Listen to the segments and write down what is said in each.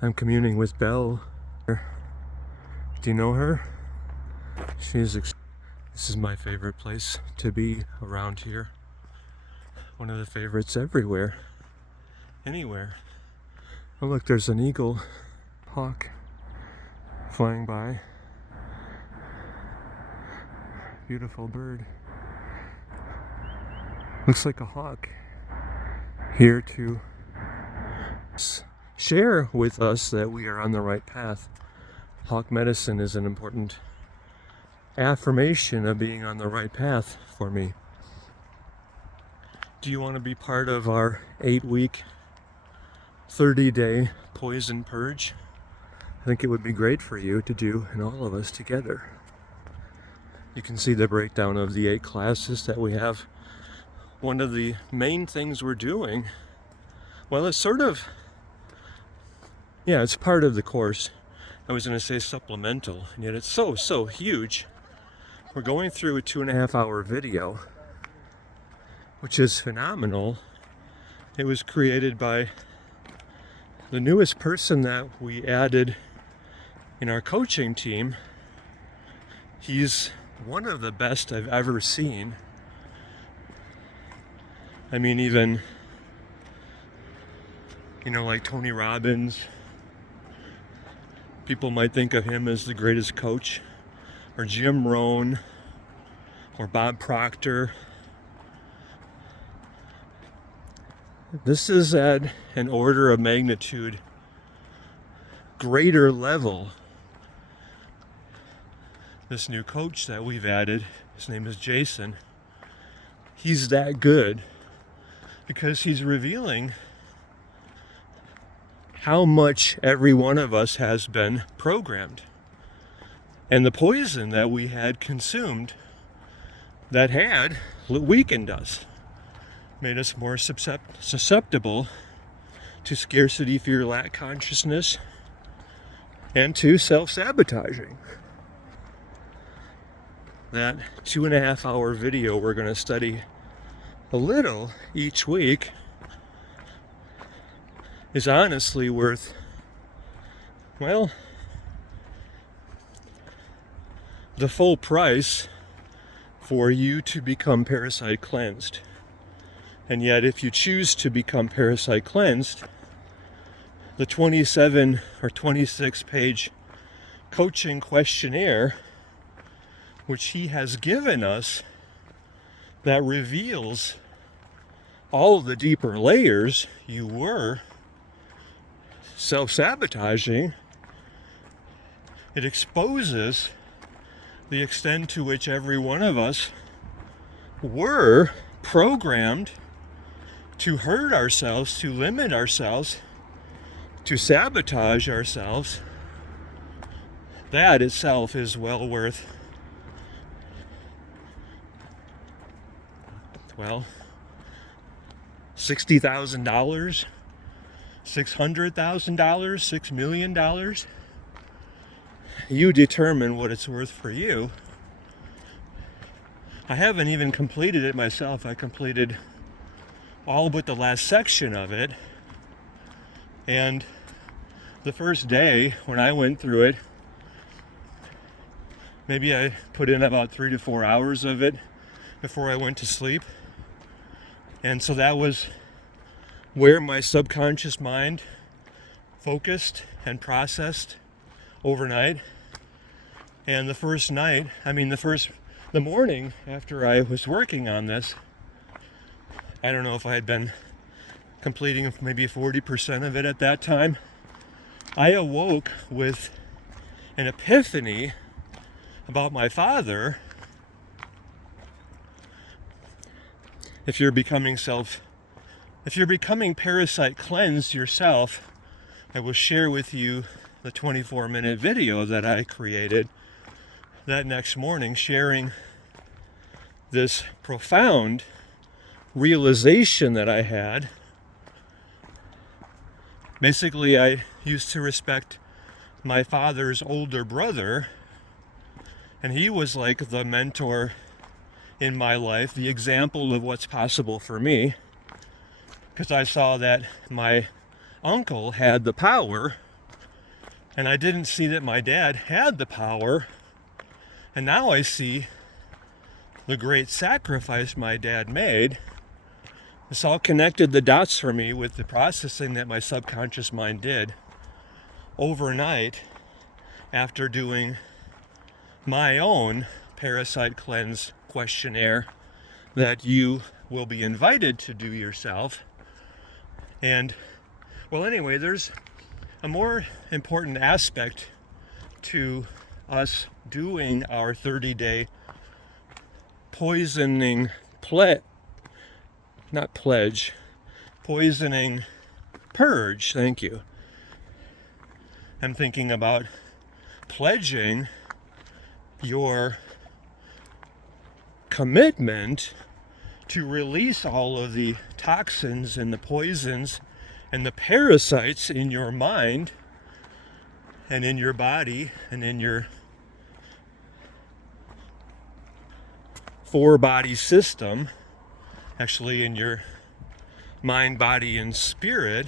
I'm communing with Belle. Do you know her? This is my favorite place to be around here. One of the favorites everywhere. Anywhere. Oh look, there's an eagle hawk flying by. Beautiful bird. Looks like a hawk here to share with us that we are on the right path. Hawk medicine is an important affirmation of being on the right path for me. Do you want to be part of our 8-week, 30-day Poison Purge? I think it would be great for you to do, and all of us together. You can see the breakdown of the 8 classes that we have. One of the main things we're doing, well, it's sort of, it's part of the course. I was going to say supplemental, and yet it's so huge. We're going through a 2.5-hour video, which is phenomenal. It was created by the newest person that we added in our coaching team. He's one of the best I've ever seen. I mean, even, like Tony Robbins, people might think of him as the greatest coach, or Jim Rohn, or Bob Proctor. This is at an order of magnitude greater level. This new coach that we've added, his name is Jason, he's that good because he's revealing how much every one of us has been programmed. And the poison that we had consumed that had weakened us, made us more susceptible to scarcity, fear, lack consciousness, and to self-sabotaging. That 2.5-hour video we're going to study a little each week is honestly worth, the full price for you to become parasite cleansed. And yet, if you choose to become parasite cleansed, the 27 or 26 page coaching questionnaire, which he has given us, that reveals all the deeper layers you were self-sabotaging. It exposes the extent to which every one of us were programmed to hurt ourselves, to limit ourselves, to sabotage ourselves. That itself is well worth, $60,000, $600,000, $6 million. You determine what it's worth for you. I haven't even completed it myself. I completed all but the last section of it. And the first day when I went through it, maybe I put in about 3 to 4 hours of it before I went to sleep. And so that was where my subconscious mind focused and processed overnight. And the first night, the morning after I was working on this, I don't know if I had been completing maybe 40% of it at that time, I awoke with an epiphany about my father. If you're becoming parasite cleansed yourself, I will share with you the 24-minute video that I created that next morning, sharing this profound realization that I had. Basically, I used to respect my father's older brother, and he was like the mentor in my life, the example of what's possible for me, because I saw that my uncle had the power And I didn't see that my dad had the power. And now I see the great sacrifice my dad made. This all connected the dots for me with the processing that my subconscious mind did overnight after doing my own parasite cleanse questionnaire that you will be invited to do yourself. And well, anyway, there's a more important aspect to us doing our 30-day poisoning poisoning purge. Thank you. I'm thinking about pledging your commitment to release all of the toxins and the poisons and the parasites in your mind and in your body and in your 4-body system, actually in your mind, body, and spirit,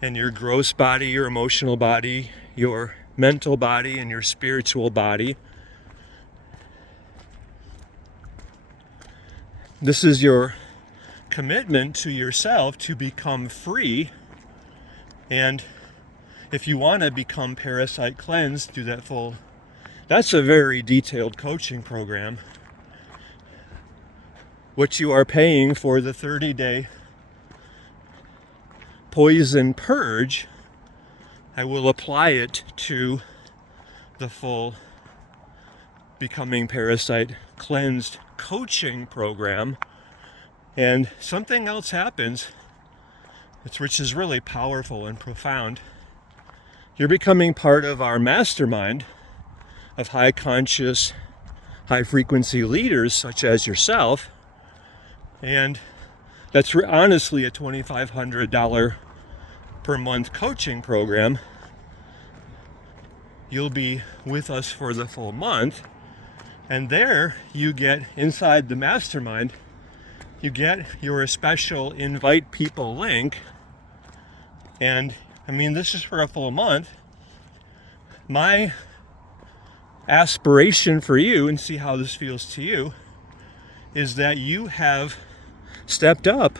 and your gross body, your emotional body, your mental body, and your spiritual body. This is your commitment to yourself to become free. And if you want to become parasite cleansed, do that full. That's a very detailed coaching program. What you are paying for the 30-day Poison Purge, I will apply it to the full Becoming Parasite Cleansed coaching program. And something else happens, which is really powerful and profound. You're becoming part of our mastermind of high conscious, high frequency leaders such as yourself. And that's honestly a $2,500 per month coaching program. You'll be with us for the full month. And there you get, inside the mastermind, you get your special invite people link. And I mean, this is for a full month. My aspiration for you, and see how this feels to you, is that you have stepped up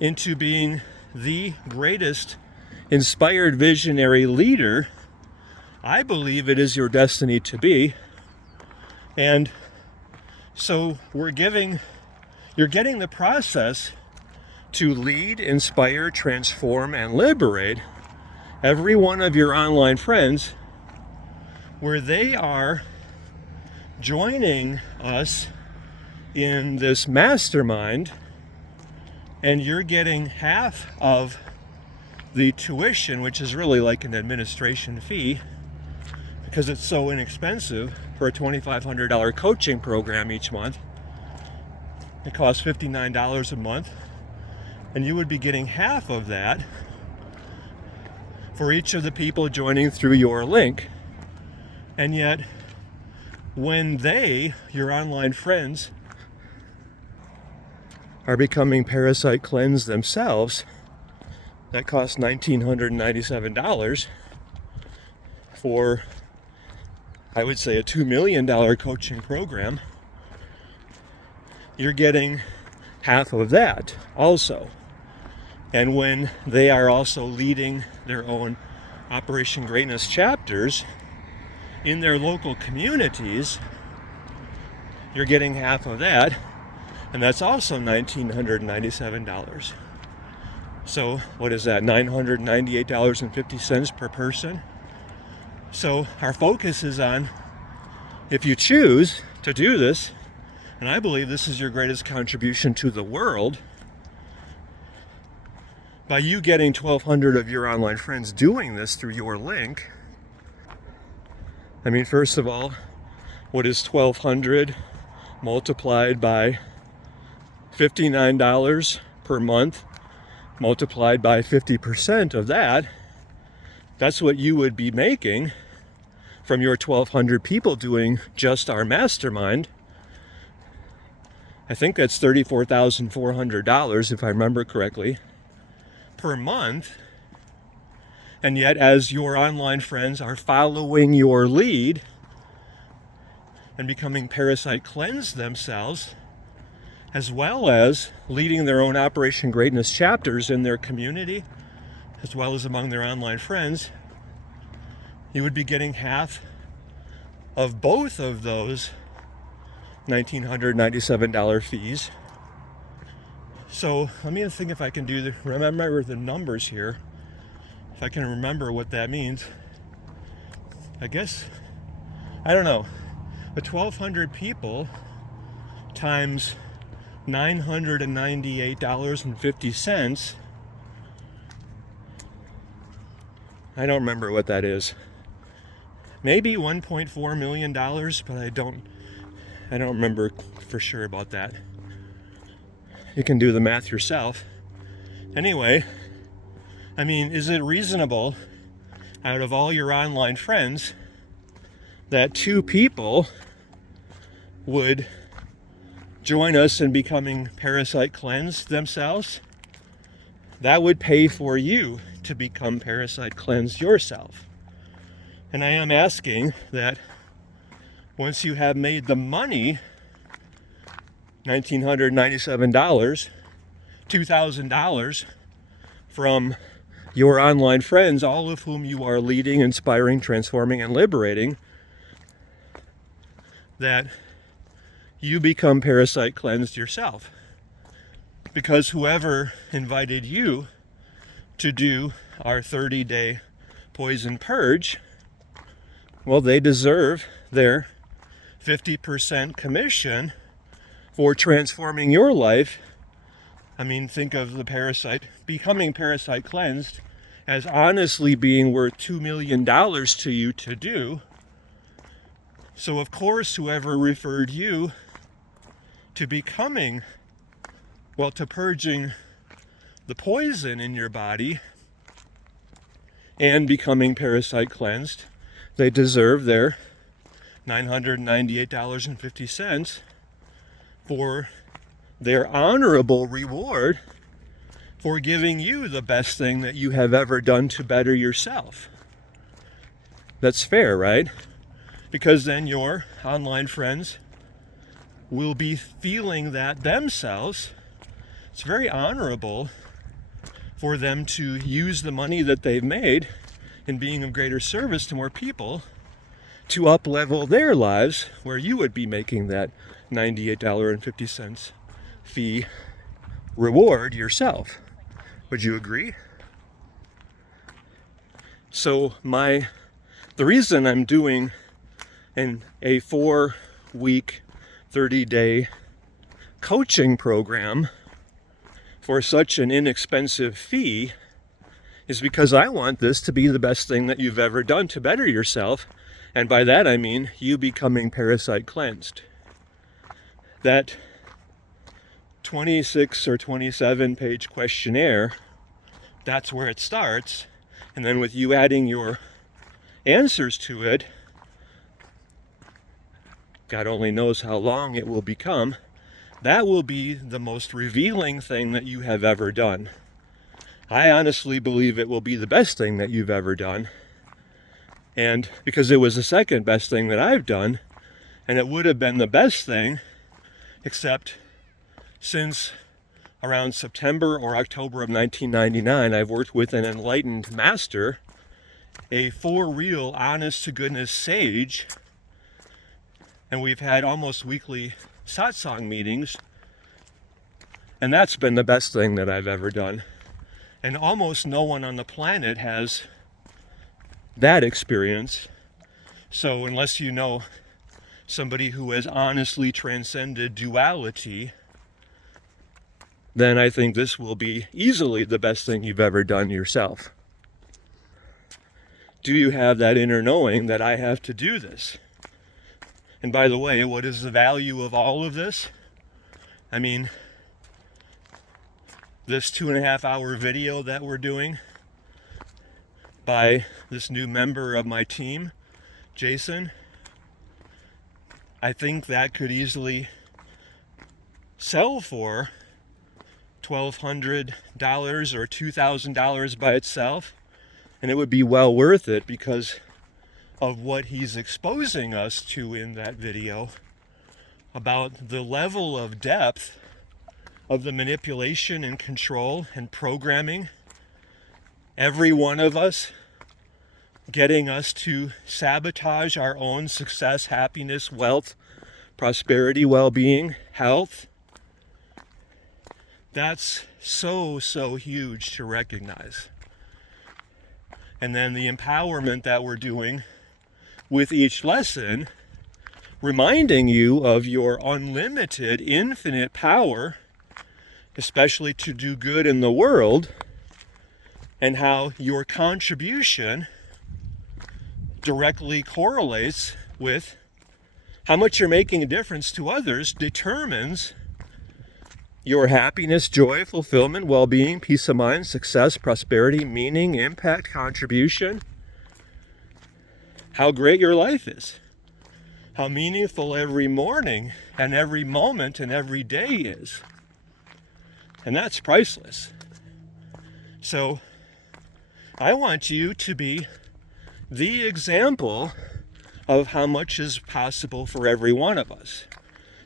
into being the greatest inspired visionary leader I believe it is your destiny to be. And so you're getting the process to lead, inspire, transform, and liberate every one of your online friends, where they are joining us in this mastermind, and you're getting half of the tuition, which is really like an administration fee, because it's so inexpensive for a $2,500 coaching program each month. It costs $59 a month, and you would be getting half of that for each of the people joining through your link. And yet, when your online friends, are becoming parasite cleansed themselves, that costs $1,997 for, I would say, a $2 million coaching program. You're getting half of that also. And when they are also leading their own Operation Greatness chapters in their local communities, you're getting half of that, and that's also $1,997. So what is that, $998.50 per person? So our focus is on, if you choose to do this, and I believe this is your greatest contribution to the world, by you getting 1,200 of your online friends doing this through your link. I mean, first of all, what is 1,200 multiplied by $59 per month, multiplied by 50% of that? That's what you would be making from your 1,200 people doing just our mastermind. I think that's $34,400, if I remember correctly, per month. And yet, as your online friends are following your lead and becoming parasite cleansed themselves, as well as leading their own Operation Greatness chapters in their community, as well as among their online friends, you would be getting half of both of those $1,997 fees. So let me think if I can remember the numbers here. If I can remember what that means. I guess, I don't know. But 1,200 people times $998.50. I don't remember what that is. Maybe $1.4 million, but I don't remember for sure about that. You can do the math yourself. Anyway, I mean, is it reasonable out of all your online friends that 2 people would join us in becoming parasite cleansed themselves? That would pay for you to become parasite cleansed yourself. And I am asking that once you have made the money, $1,997, $2,000 from your online friends, all of whom you are leading, inspiring, transforming, and liberating, that you become parasite cleansed yourself. Because whoever invited you to do our 30-day Poison Purge, well, they deserve their 50% commission for transforming your life. I mean, think of becoming parasite cleansed as honestly being worth $2 million to you to do. So of course, whoever referred you to to purging the poison in your body and becoming parasite cleansed, they deserve their $998.50 for their honorable reward for giving you the best thing that you have ever done to better yourself. That's fair, right? Because then your online friends will be feeling that themselves. It's very honorable for them to use the money that they've made in being of greater service to more people to up-level their lives, where you would be making that $98.50 fee reward yourself. Would you agree? So the reason I'm doing a 4-week, 30-day coaching program for such an inexpensive fee is because I want this to be the best thing that you've ever done to better yourself. And by that I mean you becoming parasite cleansed. That 26 or 27 page questionnaire, that's where it starts. And then with you adding your answers to it, God only knows how long it will become, that will be the most revealing thing that you have ever done. I honestly believe it will be the best thing that you've ever done. And because it was the second best thing that I've done, and it would have been the best thing, except since around September or October of 1999, I've worked with an enlightened master, a for real, honest to goodness sage, and we've had almost weekly satsang meetings, and that's been the best thing that I've ever done. And almost no one on the planet has that experience. So unless you know somebody who has honestly transcended duality, then I think this will be easily the best thing you've ever done yourself. Do you have that inner knowing that I have to do this? And by the way, what is the value of all of this? I mean, this 2.5-hour video that we're doing by this new member of my team, Jason, I think that could easily sell for $1,200 or $2,000 by itself. And it would be well worth it because of what he's exposing us to in that video about the level of depth of the manipulation and control and programming. Every one of us getting us to sabotage our own success, happiness, wealth, prosperity, well-being, health. That's so huge to recognize. And then the empowerment that we're doing with each lesson, reminding you of your unlimited, infinite power, especially to do good in the world, and how your contribution directly correlates with how much you're making a difference to others, determines your happiness, joy, fulfillment, well-being, peace of mind, success, prosperity, meaning, impact, contribution. How great your life is. How meaningful every morning and every moment and every day is. And that's priceless. So I want you to be the example of how much is possible for every one of us.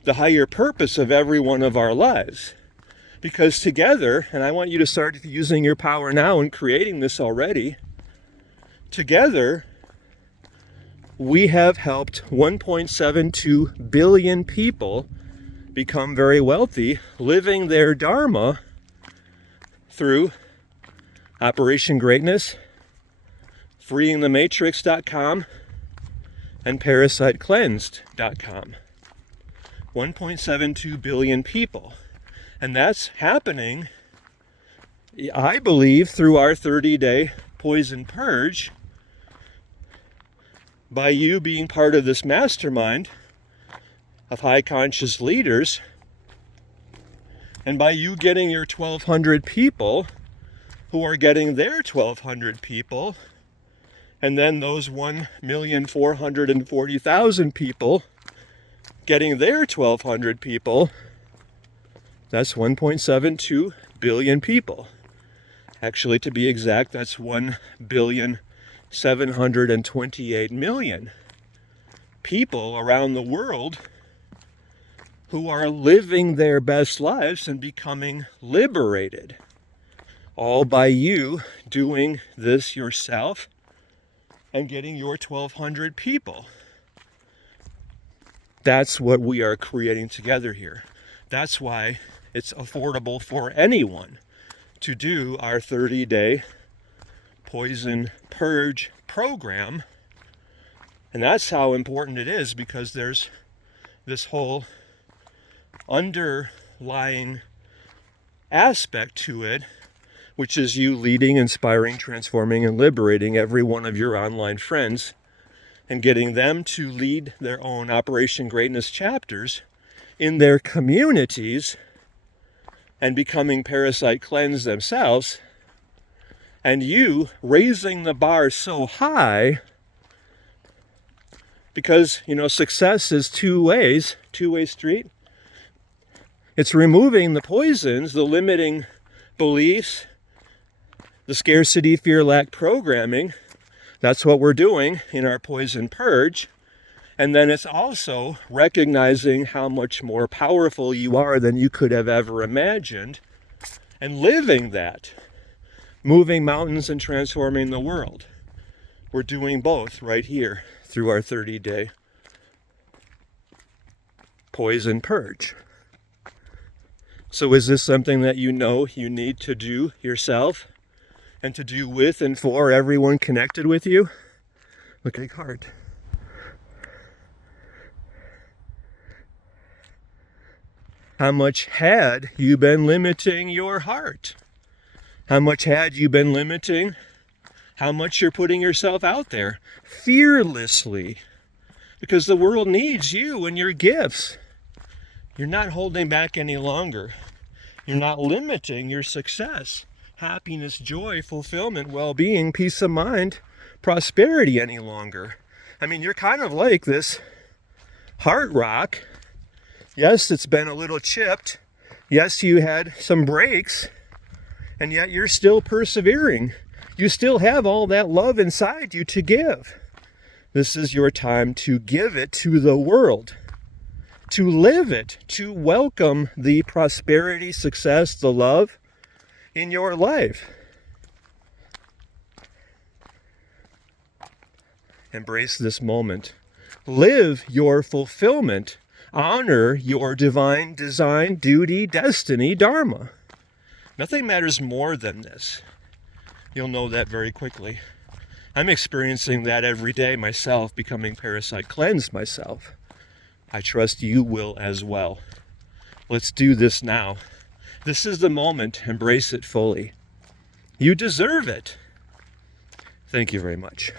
The higher purpose of every one of our lives. Because together, and I want you to start using your power now and creating this already, together we have helped 1.72 billion people become very wealthy, living their dharma through Operation Greatness, FreeingTheMatrix.com, and ParasiteCleansed.com. 1.72 billion people. And that's happening, I believe, through our 30-day Poison Purge, by you being part of this mastermind of high conscious leaders, and by you getting your 1,200 people who are getting their 1,200 people, and then those 1,440,000 people getting their 1,200 people. That's 1.72 billion people. Actually, to be exact, that's 1,728,000,000 people around the world who are living their best lives and becoming liberated. All by you doing this yourself and getting your 1,200 people. That's what we are creating together here. That's why it's affordable for anyone to do our 30-day Poison Purge program. And that's how important it is, because there's this whole underlying aspect to it, which is you leading, inspiring, transforming, and liberating every one of your online friends and getting them to lead their own Operation Greatness chapters in their communities and becoming parasite cleansed themselves, and you raising the bar so high, because, success is two-way street. It's removing the poisons, the limiting beliefs, the scarcity, fear, lack programming. That's what we're doing in our Poison Purge. And then it's also recognizing how much more powerful you are than you could have ever imagined, and living that, moving mountains and transforming the world. We're doing both right here through our 30-day Poison Purge. So is this something that you need to do yourself and to do with and for everyone connected with you? Look at heart. How much had you been limiting your heart? How much had you been limiting how much you're putting yourself out there fearlessly? Because the world needs you and your gifts. You're not holding back any longer. You're not limiting your success, happiness, joy, fulfillment, well-being, peace of mind, prosperity any longer. I mean, you're kind of like this heart rock. Yes, it's been a little chipped. Yes, you had some breaks, and yet you're still persevering. You still have all that love inside you to give. This is your time to give it to the world, to live it, to welcome the prosperity, success, the love in your life. Embrace this moment. Live your fulfillment. Honor your divine design, duty, destiny, dharma. Nothing matters more than this. You'll know that very quickly. I'm experiencing that every day myself, becoming parasite cleansed myself. I trust you will as well. Let's do this now. This is the moment. Embrace it fully. You deserve it. Thank you very much.